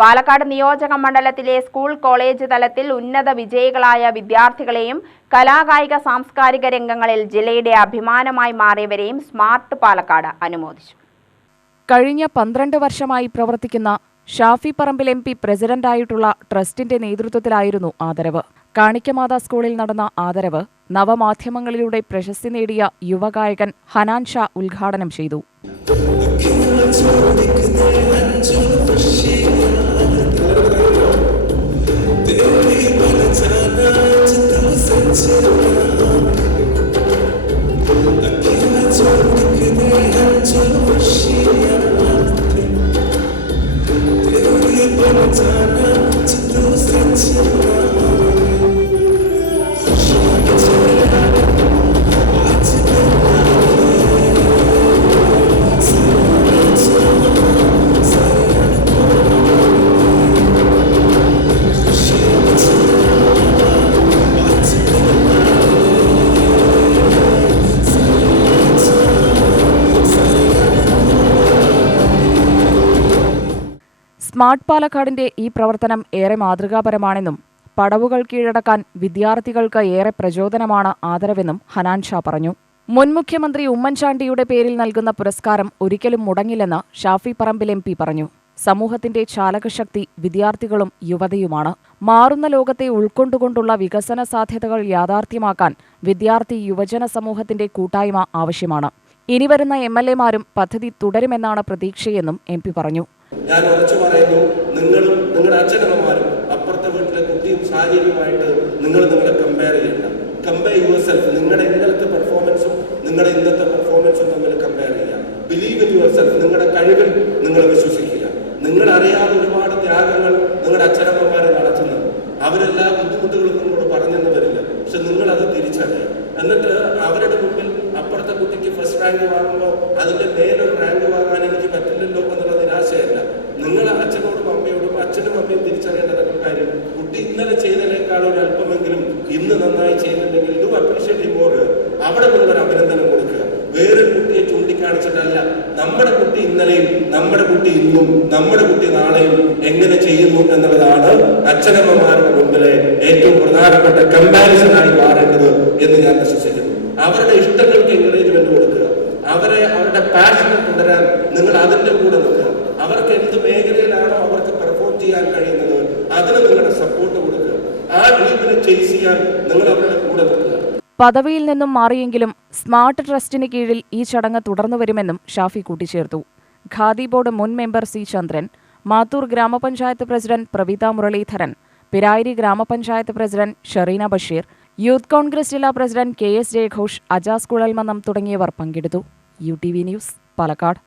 പാലക്കാട് നിയോജക മണ്ഡലത്തിലെ school college തലത്തിൽ ഉന്നത വിജയികളായ വിദ്യാർത്ഥികളെയും കലാകായിക സാംസ്കാരിക രംഗങ്ങളിൽ ജില്ലയുടെ അഭിമാനമായി മാറിയവരെയും സ്മാർട്ട് പാലക്കാട് അനുമോദിച്ചു. കഴിഞ്ഞ 12 വർഷമായി പ്രവർത്തിക്കുന്ന ഷാഫി പറമ്പിൽ MP പ്രസിഡന്റായിട്ടുള്ള ട്രസ്റ്റിന്റെ നേതൃത്വത്തിലായിരുന്നു ആദരവ്. കാണിക്കമാത സ്കൂളിൽ നടന്ന ആദരവ് നവമാധ്യമങ്ങളിലൂടെ പ്രശസ്തി നേടിയ യുവഗായകൻ ഹനാൻ ഷാ ഉദ്ഘാടനം ചെയ്തു. സ്മാർട്ട് പാലക്കാടിന്റെ ഈ പ്രവർത്തനം ഏറെ മാതൃകാപരമാണെന്നും പടവുകൾ കീഴടക്കാൻ വിദ്യാർത്ഥികൾക്ക് ഏറെ പ്രചോദനമാണ് ആദരവെന്നും ഹനാൻ ഷാ പറഞ്ഞു. മുൻ മുഖ്യമന്ത്രി ഉമ്മൻചാണ്ടിയുടെ പേരിൽ നൽകുന്ന പുരസ്കാരം ഒരിക്കലും മുടങ്ങില്ലെന്ന് ഷാഫി പറമ്പിൽ MP പറഞ്ഞു. സമൂഹത്തിന്റെ ചാലകശക്തി വിദ്യാർത്ഥികളും യുവതയുമാണ്. മാറുന്ന ലോകത്തെ ഉൾക്കൊണ്ടുകൊണ്ടുള്ള വികസന സാധ്യതകൾ യാഥാർത്ഥ്യമാക്കാൻ വിദ്യാർത്ഥി യുവജന സമൂഹത്തിന്റെ കൂട്ടായ്മ ആവശ്യമാണ്. ഇനി വരുന്ന MLA-മാരും പദ്ധതി തുടരുമെന്നാണ് പ്രതീക്ഷയെന്നും MP പറഞ്ഞു. ഞാൻ ഉറച്ചു പറയുന്നു, നിങ്ങളും നിങ്ങളുടെ അച്ഛനമ്മമാരും അപ്പുറത്തെ വീട്ടിലെ കുട്ടിയും സാഹചര്യവുമായിട്ട് നിങ്ങളെ കമ്പയർ ചെയ്യണ്ട. Compare your self. നിങ്ങളുടെ ഇന്നലത്തെ പെർഫോമൻസും നിങ്ങളുടെ ഇന്നത്തെ പെർഫോമൻസും തമ്മിൽ കമ്പയർ ചെയ്യുക. Believe in your self. നിങ്ങളുടെ കഴിവിൽ നിങ്ങൾ വിശ്വസിക്കുക. നിങ്ങളറിയാതെ ഒരുപാട് ത്യാഗങ്ങൾ നിങ്ങളുടെ അച്ഛനമ്മമാരെ നടത്തുന്നത്. അവരെല്ലാ ബുദ്ധിമുട്ടുകളും നിങ്ങളോട് പറഞ്ഞെന്ന് വരില്ല. പക്ഷെ നിങ്ങളത് തിരിച്ചറിയുക. എന്നിട്ട് അവരുടെ മുമ്പിൽ അപ്പുറത്തെ കുട്ടിക്ക് ഫസ്റ്റ് റാങ്ക് വാങ്ങുമ്പോൾ അതിന്റെ മേലൊരു റാങ്ക് വാങ്ങാൻ എനിക്ക് പറ്റില്ലല്ലോ എന്നുള്ള നിരാശയല്ല. നിങ്ങൾ അച്ഛനോടും അമ്മയോടും അച്ഛനും അമ്മയും തിരിച്ചറിയേണ്ട കാര്യം, കുട്ടി ഇന്നലെ ചെയ്തതിനേക്കാൾ ഒരു അല്പമെങ്കിലും ഇന്ന് നന്നായി ചെയ്യുന്നുണ്ടെങ്കിൽ ഡു അപ്രീഷിയേറ്റ് മോർ. അവിടെ നിങ്ങളൊരു അഭിനന്ദനം കൊടുക്കുക. വേറൊരു കുട്ടിയെ ചൂണ്ടിക്കാണിച്ചിട്ടല്ല. നമ്മുടെ കുട്ടി ഇന്നലെയും നമ്മുടെ കുട്ടി ഇന്നും നമ്മുടെ കുട്ടി നാളെയും എങ്ങനെ ചെയ്യുന്നു എന്നുള്ളതാണ് അച്ഛനമ്മമാരുടെ മുമ്പിലെ ഏറ്റവും പ്രധാനപ്പെട്ട കമ്പാരിസണായി മാറേണ്ടത് എന്ന് ഞാൻ വിശ്വസിക്കുന്നു. അവരുടെ ഇഷ്ടങ്ങൾക്ക് എൻകറേജ്മെന്റ് കൊടുക്കുക. അവരുടെ പാഷനെ തുടരാൻ നിങ്ങൾ അതിന്റെ കൂടെ നിൽക്കുക. അവർക്ക് എന്ത് മേഖലയിലാണോ അവർക്ക് പെർഫോം ചെയ്യാൻ കഴിയുന്നത് അതിന് നിങ്ങളുടെ സപ്പോർട്ട് കൊടുക്കുക. ആ ഡ്രീമിനെ ചേസ് ചെയ്യാൻ നിങ്ങൾ അവരുടെ കൂടെ നിൽക്കുക. പദവിയിൽ നിന്നും മാറിയെങ്കിലും സ്മാർട്ട് ട്രസ്റ്റിന് കീഴിൽ ഈ ചടങ്ങ് തുടർന്നു വരുമെന്നും ഷാഫി കൂട്ടിച്ചേർത്തു. ഖാദി ബോർഡ് മുൻ മെമ്പർ C. ചന്ദ്രൻ, മാത്തൂർ ഗ്രാമപഞ്ചായത്ത് പ്രസിഡന്റ് പ്രവിത മുരളീധരൻ, പിരായിരി ഗ്രാമപഞ്ചായത്ത് പ്രസിഡന്റ് ഷെറീന ബഷീർ, യൂത്ത് കോൺഗ്രസ് ജില്ലാ പ്രസിഡന്റ് KS ജയഘോഷ്, അജാസ് കുഴൽമന്നം തുടങ്ങിയവർ പങ്കെടുത്തു. UTV news, Palakkad.